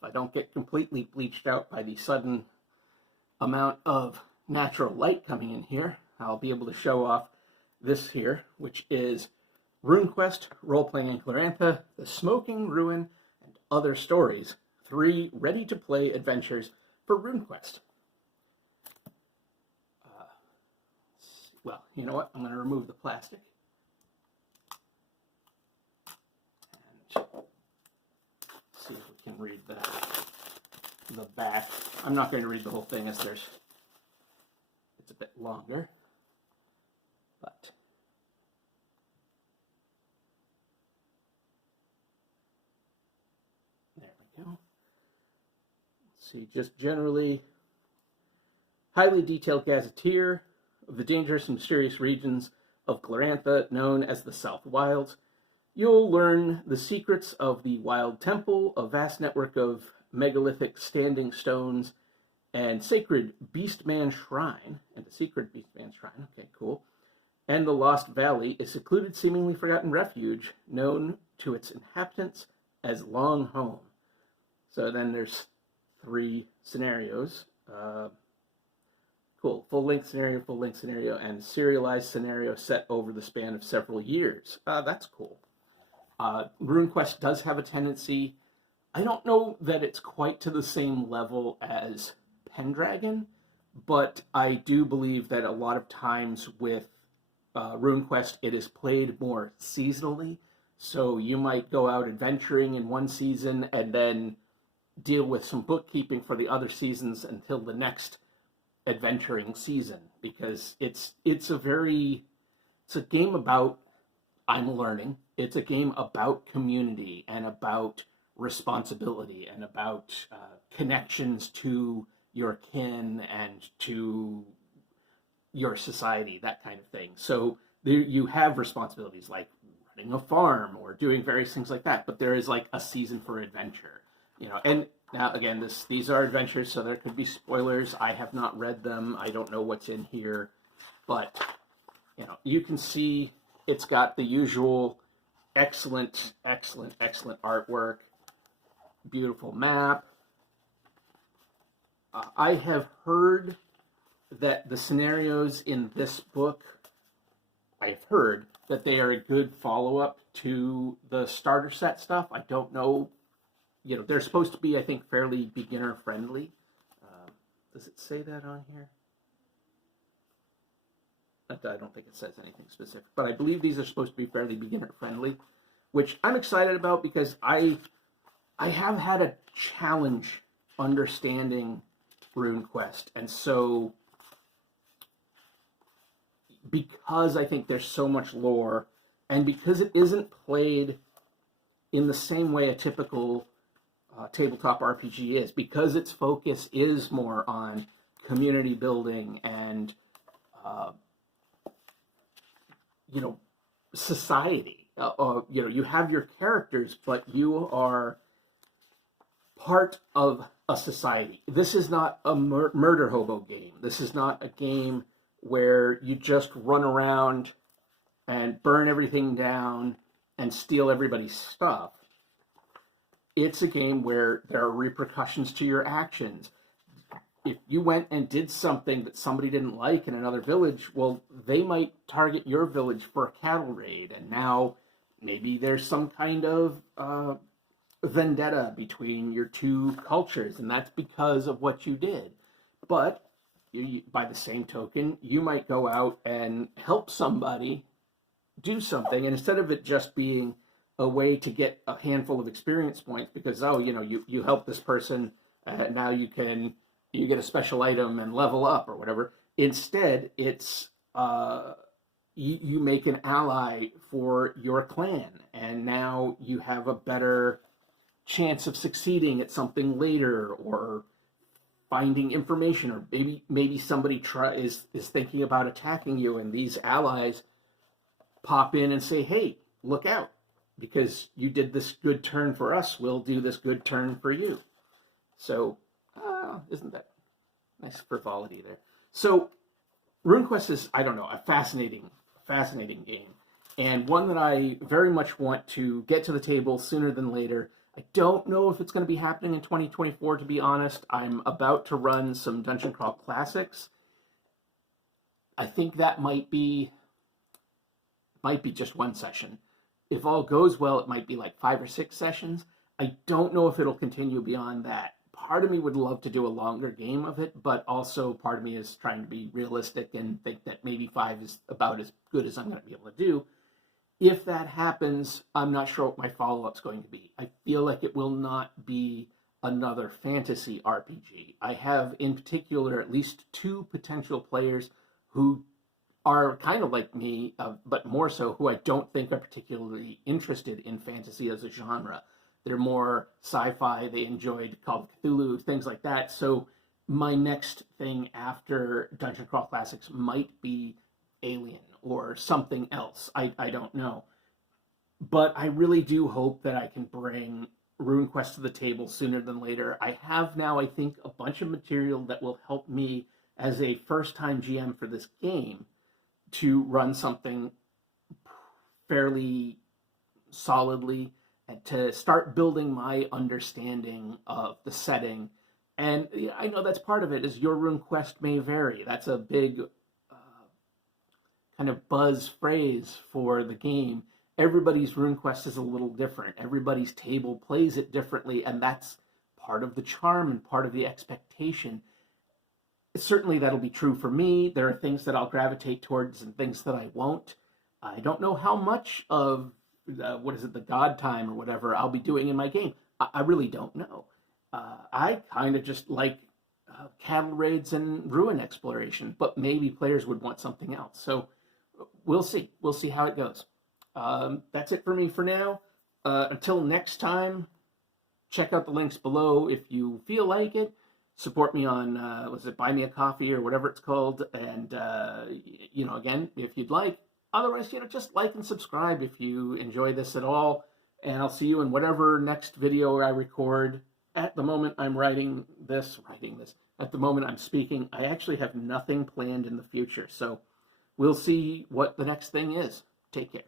if I don't get completely bleached out by the sudden amount of natural light coming in here, I'll be able to show off this here, which is RuneQuest, Role-Playing in Glorantha, The Smoking Ruin, and Other Stories. 3 ready-to-play adventures for RuneQuest. Well, you know what? I'm going to remove the plastic. And see if we can read the back. I'm not going to read the whole thing as it's a bit longer. But there we go. Let's see, just generally, highly detailed gazetteer of the dangerous and mysterious regions of Glorantha, known as the South Wilds. You'll learn the secrets of the Wild Temple, a vast network of megalithic standing stones, and sacred Beastman Shrine, and a secret Beastman Shrine, okay, cool, and the Lost Valley, a secluded, seemingly forgotten refuge known to its inhabitants as Long Home. So then there's 3 scenarios. Cool. Full-length scenario, and serialized scenario set over the span of several years. That's cool. RuneQuest does have a tendency, I don't know that it's quite to the same level as Pendragon, but I do believe that a lot of times with RuneQuest, it is played more seasonally. So you might go out adventuring in one season and then deal with some bookkeeping for the other seasons until the next adventuring season, because it's a game about, I'm learning, it's a game about community and about responsibility and about connections to your kin and to your society, that kind of thing. So there you have responsibilities like running a farm or doing various things like that, but there is like a season for adventure, you know. And now, again, these are adventures, so there could be spoilers. I have not read them. I don't know what's in here. But, you know, you can see it's got the usual excellent artwork, beautiful map. I have heard that the scenarios in this book, I've heard that they are a good follow-up to the starter set stuff. I don't know. You know, they're supposed to be, I think, fairly beginner-friendly. Does it say that on here? I don't think it says anything specific. But I believe these are supposed to be fairly beginner-friendly, which I'm excited about because I have had a challenge understanding RuneQuest. And so, because I think there's so much lore, and because it isn't played in the same way a typical tabletop RPG is, because its focus is more on community building and you know, society. You know, you have your characters, but you are part of a society. This is not a murder hobo game. This is not a game where you just run around and burn everything down and steal everybody's stuff. It's a game where there are repercussions to your actions. If you went and did something that somebody didn't like in another village, well, they might target your village for a cattle raid, and now maybe there's some kind of vendetta between your two cultures, and that's because of what you did. But by the same token, you might go out and help somebody do something, and instead of it just being a way to get a handful of experience points because, oh, you know, you help this person, now you get a special item and level up or whatever. Instead, it's you make an ally for your clan, and now you have a better chance of succeeding at something later, or finding information, or maybe somebody is thinking about attacking you, and these allies pop in and say, hey, look out, because you did this good turn for us, we'll do this good turn for you. So, isn't that nice frivolity there? So, RuneQuest is, I don't know, a fascinating game, and one that I very much want to get to the table sooner than later. I don't know if it's going to be happening in 2024, to be honest. I'm about to run some Dungeon Crawl Classics. I think that might be just one session. If all goes well, it might be like 5 or 6 sessions. I don't know if it'll continue beyond that. Part of me would love to do a longer game of it, but also part of me is trying to be realistic and think that maybe 5 is about as good as I'm going to be able to do. If that happens, I'm not sure what my follow-up's going to be. I feel like it will not be another fantasy RPG. I have, in particular, at least 2 potential players who are kind of like me, but more so, who I don't think are particularly interested in fantasy as a genre. They're more sci-fi. They enjoyed Call of Cthulhu, things like that. So my next thing after Dungeon Crawl Classics might be Alien or something else. I don't know. But I really do hope that I can bring RuneQuest to the table sooner than later. I have now, I think, a bunch of material that will help me as a first-time GM for this game to run something fairly solidly and to start building my understanding of the setting. And I know that's part of it, is your RuneQuest may vary. That's a big kind of buzz phrase for the game. Everybody's RuneQuest is a little different. Everybody's table plays it differently, and that's part of the charm and part of the expectation. Certainly that'll be true for me. There are things that I'll gravitate towards and things that I won't. I don't know how much of, the God time or whatever I'll be doing in my game. I really don't know. I kind of just like cattle raids and ruin exploration, but maybe players would want something else. So we'll see. We'll see how it goes. That's it for me for now. Until next time, check out the links below if you feel like it. Support me on, Buy Me a Coffee or whatever it's called. And, again, if you'd like. Otherwise, just like and subscribe if you enjoy this at all. And I'll see you in whatever next video I record. At the moment I'm writing this. At the moment I'm speaking, I actually have nothing planned in the future. So we'll see what the next thing is. Take care.